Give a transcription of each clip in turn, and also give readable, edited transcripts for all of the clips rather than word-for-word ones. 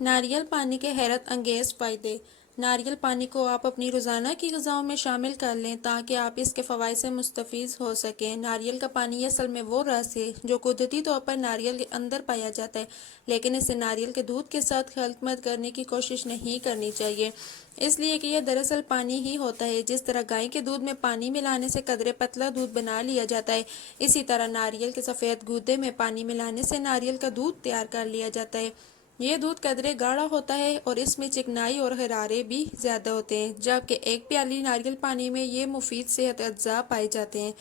ناریل پانی کے حیرت انگیز فائدے۔ ناریل پانی کو آپ اپنی روزانہ کی غذاؤں میں شامل کر لیں تاکہ آپ اس کے فوائد سے مستفید ہو سکیں۔ ناریل کا پانی اصل میں وہ رس ہے جو قدرتی طور پر ناریل کے اندر پایا جاتا ہے، لیکن اسے ناریل کے دودھ کے ساتھ خلط مت کرنے کی کوشش نہیں کرنی چاہیے، اس لیے کہ یہ دراصل پانی ہی ہوتا ہے۔ جس طرح گائے کے دودھ میں پانی ملانے سے قدرے پتلا دودھ بنا لیا جاتا ہے، اسی طرح ناریل کے سفید گودے میں پانی ملانے سے ناریل کا دودھ تیار کر لیا جاتا ہے۔ یہ دودھ قدرے گاڑھا ہوتا ہے اور اس میں چکنائی اور حرارے بھی زیادہ ہوتے ہیں، جبکہ ایک پیالی ناریل پانی میں یہ مفید صحت اجزاء پائے جاتے ہیں۔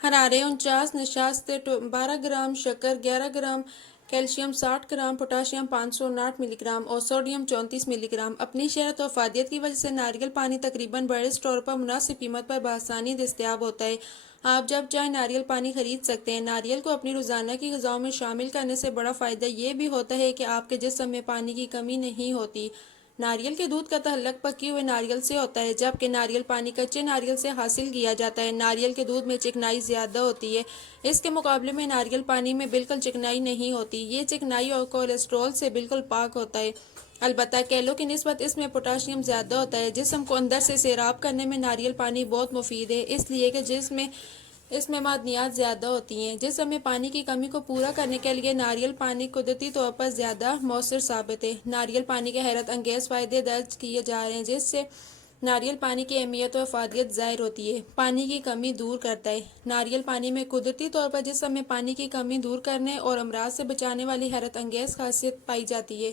حرارے 49 نشاست 12 گرام، شکر 11 گرام، کیلشیم 60 گرام، پوٹاشیم 559 ملی گرام اور سوڈیم 34 ملی گرام۔ اپنی شہرت و افادیت کی وجہ سے ناریل پانی تقریباً بڑے اسٹور پر مناسب قیمت پر بآسانی دستیاب ہوتا ہے۔ آپ جب چاہیں ناریل پانی خرید سکتے ہیں۔ ناریل کو اپنی روزانہ کی غذاؤں میں شامل کرنے سے بڑا فائدہ یہ بھی ہوتا ہے کہ آپ کے جسم میں پانی کی کمی نہیں ہوتی۔ ناریل کے دودھ کا تعلق پکی ہوئے ناریل سے ہوتا ہے، جبکہ ناریل پانی کچے ناریل سے حاصل کیا جاتا ہے۔ ناریل کے دودھ میں چکنائی زیادہ ہوتی ہے، اس کے مقابلے میں ناریل پانی میں بالکل چکنائی نہیں ہوتی۔ یہ چکنائی اور کولیسٹرول سے بالکل پاک ہوتا ہے۔ البتہ کیلوں کی نسبت اس میں پوٹاشیم زیادہ ہوتا ہے۔ جسم کو اندر سے سیراب کرنے میں ناریل پانی بہت مفید ہے، اس لیے کہ اس میں معدنیات زیادہ ہوتی ہیں۔ جسم میں پانی کی کمی کو پورا کرنے کے لیے ناریل پانی قدرتی طور پر زیادہ مؤثر ثابت ہے۔ ناریل پانی کے حیرت انگیز فائدے درج کیے جا رہے ہیں، جس سے ناریل پانی کی اہمیت و افادیت ظاہر ہوتی ہے۔ پانی کی کمی دور کرتا ہے۔ ناریل پانی میں قدرتی طور پر جسم میں پانی کی کمی دور کرنے اور امراض سے بچانے والی حیرت انگیز خاصیت پائی جاتی ہے،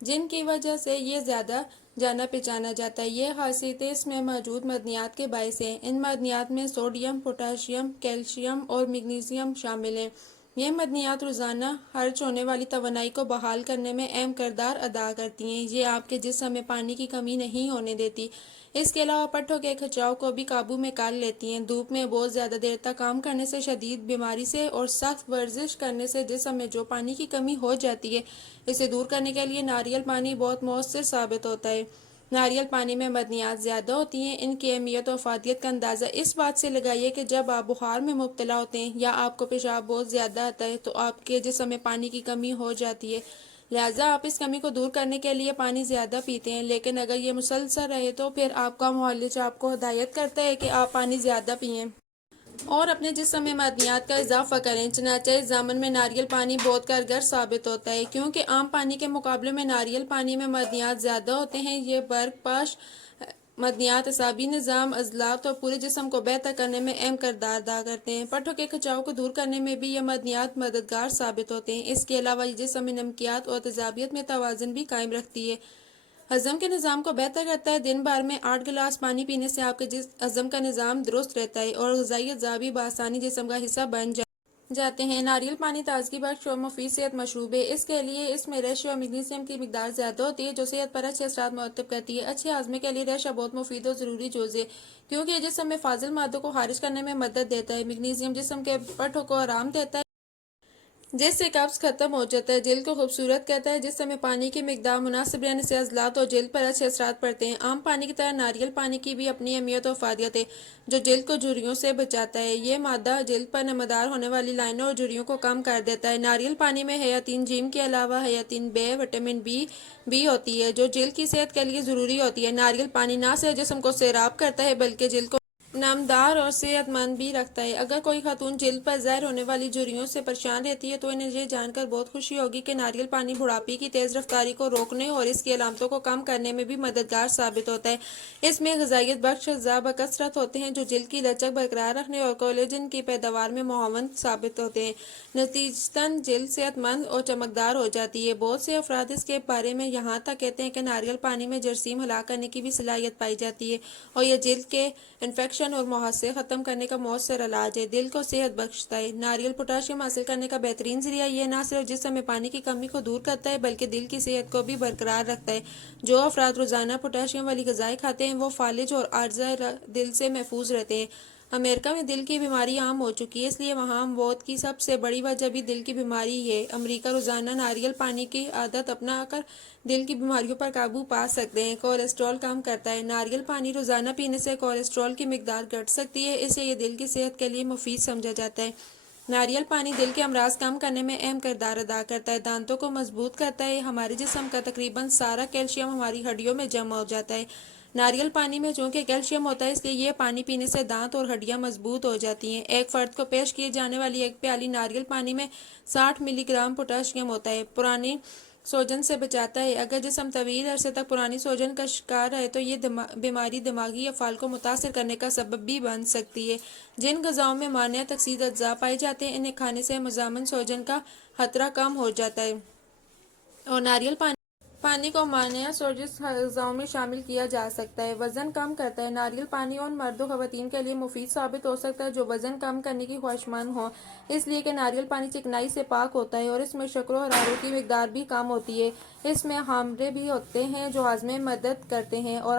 جن کی وجہ سے یہ زیادہ جانا پہچانا جاتا ہے۔ یہ خاصیتیں اس میں موجود معدنیات کے باعث ہیں۔ ان معدنیات میں سوڈیم، پوٹاشیم، کیلشیم اور میگنیزیم شامل ہیں۔ یہ معدنیات روزانہ خرچ ہونے والی توانائی کو بحال کرنے میں اہم کردار ادا کرتی ہیں۔ یہ آپ کے جسم میں پانی کی کمی نہیں ہونے دیتی۔ اس کے علاوہ پٹھوں کے کھچاؤ کو بھی قابو میں کر لیتی ہیں۔ دھوپ میں بہت زیادہ دیر تک کام کرنے سے، شدید بیماری سے اور سخت ورزش کرنے سے جسم میں جو پانی کی کمی ہو جاتی ہے، اسے دور کرنے کے لیے ناریل پانی بہت مؤثر ثابت ہوتا ہے۔ ناریل پانی میں معدنیات زیادہ ہوتی ہیں۔ ان کی اہمیت و افادیت کا اندازہ اس بات سے لگائیے کہ جب آپ بخار میں مبتلا ہوتے ہیں یا آپ کو پیشاب بہت زیادہ آتا ہے تو آپ کے جسم میں پانی کی کمی ہو جاتی ہے، لہٰذا آپ اس کمی کو دور کرنے کے لیے پانی زیادہ پیتے ہیں۔ لیکن اگر یہ مسلسل رہے تو پھر آپ کا معالج آپ کو ہدایت کرتا ہے کہ آپ پانی زیادہ پئیں اور اپنے جسم میں معدنیات کا اضافہ کریں۔ چنانچہ اس ضامن میں ناریل پانی بہت کارگر ثابت ہوتا ہے، کیونکہ عام پانی کے مقابلے میں ناریل پانی میں معدنیات زیادہ ہوتے ہیں۔ یہ برق پاش معدنیات اعصابی نظام، عضلات اور پورے جسم کو بہتر کرنے میں اہم کردار ادا کرتے ہیں۔ پٹھوں کے کھچاؤ کو دور کرنے میں بھی یہ معدنیات مددگار ثابت ہوتے ہیں۔ اس کے علاوہ یہ جسم میں نمکیات اور تیزابیت میں توازن بھی قائم رکھتی ہے، ہضم کے نظام کو بہتر کرتا ہے۔ دن بھر میں 8 گلاس پانی پینے سے آپ کے ہضم کا نظام درست رہتا ہے اور غذائی اجزاء بھی بآسانی جسم کا حصہ بن جاتے ہیں۔ ناریل پانی تازگی بخش اور مفید صحت مشروب ہے، اس کے لیے اس میں ریشا اور میگنیزیم کی مقدار زیادہ ہوتی ہے، جو صحت پر اچھے اثرات مرتب کرتی ہے۔ اچھے ہاضمے کے لیے ریشا بہت مفید اور ضروری جز ہے، کیونکہ یہ جسم میں فاضل مادوں کو خارج کرنے میں مدد دیتا ہے۔ میگنیزیم جسم کے پٹھوں کو آرام دیتا ہے، جس سے قبض ختم ہو جاتا ہے۔ جلد کو خوبصورت کرتا ہے۔ جسم میں پانی کی مقدار مناسب رہنے سے عضلات اور جلد پر اچھے اثرات پڑتے ہیں۔ عام پانی کی طرح ناریل پانی کی بھی اپنی اہمیت و افادیت ہے، جو جلد کو جھریوں سے بچاتا ہے۔ یہ مادہ جلد پر نمودار ہونے والی لائنوں اور جھریوں کو کم کر دیتا ہے۔ ناریل پانی میں حیاتین جیم کے علاوہ حیاتین بے، وٹامن بی بھی ہوتی ہے، جو جلد کی صحت کے لیے ضروری ہوتی ہے۔ ناریل پانی نہ صرف جسم کو سیراب کرتا ہے بلکہ جلد کو نمدار اور صحت مند بھی رکھتا ہے۔ اگر کوئی خاتون جلد پر ظاہر ہونے والی جھریوں سے پریشان رہتی ہے تو انہیں یہ جان کر بہت خوشی ہوگی کہ ناریل پانی بڑھاپے کی تیز رفتاری کو روکنے اور اس کی علامتوں کو کم کرنے میں بھی مددگار ثابت ہوتا ہے۔ اس میں غذائیت بخش اجزاء بکثرت ہوتے ہیں، جو جلد کی لچک برقرار رکھنے اور کولیجن کی پیداوار میں معاون ثابت ہوتے ہیں۔ نتیجتاً جلد صحت مند اور چمکدار ہو جاتی ہے۔ بہت سے افراد اس کے بارے میں یہاں تک کہتے ہیں کہ ناریل پانی میں جراثیم ہلاک کرنے کی بھی صلاحیت پائی جاتی ہے اور یہ جلد کے انفیکشن اور محاسے ختم کرنے کا مؤثر علاج ہے۔ دل کو صحت بخشتا ہے۔ ناریل پوٹاشیم حاصل کرنے کا بہترین ذریعہ۔ یہ نہ صرف جسم میں پانی کی کمی کو دور کرتا ہے بلکہ دل کی صحت کو بھی برقرار رکھتا ہے۔ جو افراد روزانہ پوٹاشیم والی غذائیں کھاتے ہیں وہ فالج اور عارضہ دل سے محفوظ رہتے ہیں۔ امریکہ میں دل کی بیماری عام ہو چکی ہے، اس لیے وہاں موت کی سب سے بڑی وجہ بھی دل کی بیماری ہے۔ امریکہ روزانہ ناریل پانی کی عادت اپنا کر دل کی بیماریوں پر قابو پا سکتے ہیں۔ کولیسٹرول کم کرتا ہے۔ ناریل پانی روزانہ پینے سے کولیسٹرول کی مقدار گھٹ سکتی ہے، اس لیے یہ دل کی صحت کے لیے مفید سمجھا جاتا ہے۔ ناریل پانی دل کے امراض کم کرنے میں اہم کردار ادا کرتا ہے، دانتوں کو مضبوط کرتا ہے، ہمارے جسم کا تقریباً سارا کیلشیم ہماری ہڈیوں میں جمع ہو جاتا ہے۔ ناریل پانی میں چونکہ کیلشیم ہوتا ہے، اس لیے یہ پانی پینے سے دانت اور ہڈیاں مضبوط ہو جاتی ہیں۔ ایک فرد کو پیش کیے جانے والی ایک پیالی ناریل پانی میں 60 ملی گرام پوٹاشیم ہوتا ہے۔ پرانی سوجن سے بچاتا ہے۔ اگر جسم طویل عرصے تک پرانی سوجن کا شکار ہے تو یہ بیماری دماغی افعال کو متاثر کرنے کا سبب بھی بن سکتی ہے۔ جن غذاؤں میں مانع تکسیر اجزاء پائے جاتے ہیں، انہیں کھانے سے مزمن سوجن کا خطرہ کم ہو جاتا ہے، اور ناریل پانی کو مانع سوزش غذاؤں میں شامل کیا جا سکتا ہے۔ وزن کم کرتا ہے۔ ناریل پانی ان مرد و خواتین کے لیے مفید ثابت ہو سکتا ہے جو وزن کم کرنے کی خواہشمند ہوں، اس لیے کہ ناریل پانی چکنائی سے پاک ہوتا ہے اور اس میں شکر و حرارت کی مقدار بھی کم ہوتی ہے۔ اس میں خامرے بھی ہوتے ہیں جو ہاضمے میں مدد کرتے ہیں اور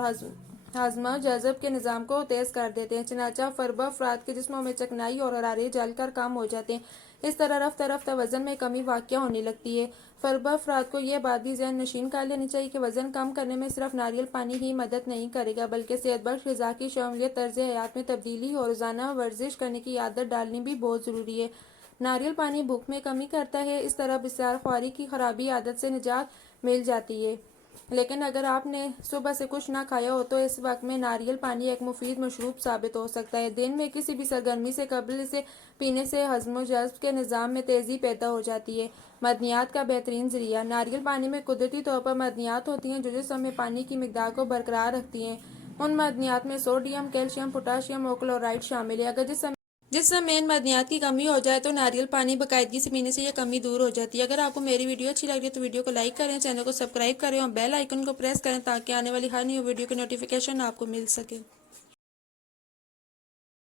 ہاضمہ جذب کے نظام کو تیز کر دیتے ہیں۔ چنانچہ فربہ افراد کے جسموں میں چکنائی اور حرارے جل کر کم ہو جاتے ہیں۔ اس طرح رفتہ رفتہ وزن میں کمی واقع ہونے لگتی ہے۔ فربہ افراد کو یہ بات بھی ذہن نشین کر لینی چاہیے کہ وزن کم کرنے میں صرف ناریل پانی ہی مدد نہیں کرے گا، بلکہ صحت بخش غذا کی شمولیت، طرز حیات میں تبدیلی اور روزانہ ورزش کرنے کی عادت ڈالنی بھی بہت ضروری ہے۔ ناریل پانی بھوک میں کمی کرتا ہے۔ اس طرح بسیار خواری کی خرابی عادت سے نجات مل جاتی ہے۔ لیکن اگر آپ نے صبح سے کچھ نہ کھایا ہو تو اس وقت میں ناریل پانی ایک مفید مشروب ثابت ہو سکتا ہے۔ دن میں کسی بھی سرگرمی سے قبل اسے پینے سے ہضم و جذب کے نظام میں تیزی پیدا ہو جاتی ہے۔ معدنیات کا بہترین ذریعہ۔ ناریل پانی میں قدرتی طور پر معدنیات ہوتی ہیں جو جسم میں پانی کی مقدار کو برقرار رکھتی ہیں۔ ان معدنیات میں سوڈیم، کیلشیم، پوٹاشیم اور کلورائڈ شامل ہے۔ اگر جسم میں ان معدنیات کی کمی ہو جائے تو ناریل پانی باقاعدگی سے پینے سے یہ کمی دور ہو جاتی ہے۔ اگر آپ کو میری ویڈیو اچھی لگ رہی ہے تو ویڈیو کو لائک کریں، چینل کو سبسکرائب کریں اور بیل آئیکن کو پریس کریں تاکہ آنے والی ہر نیو ویڈیو کی نوٹیفیکیشن آپ کو مل سکے۔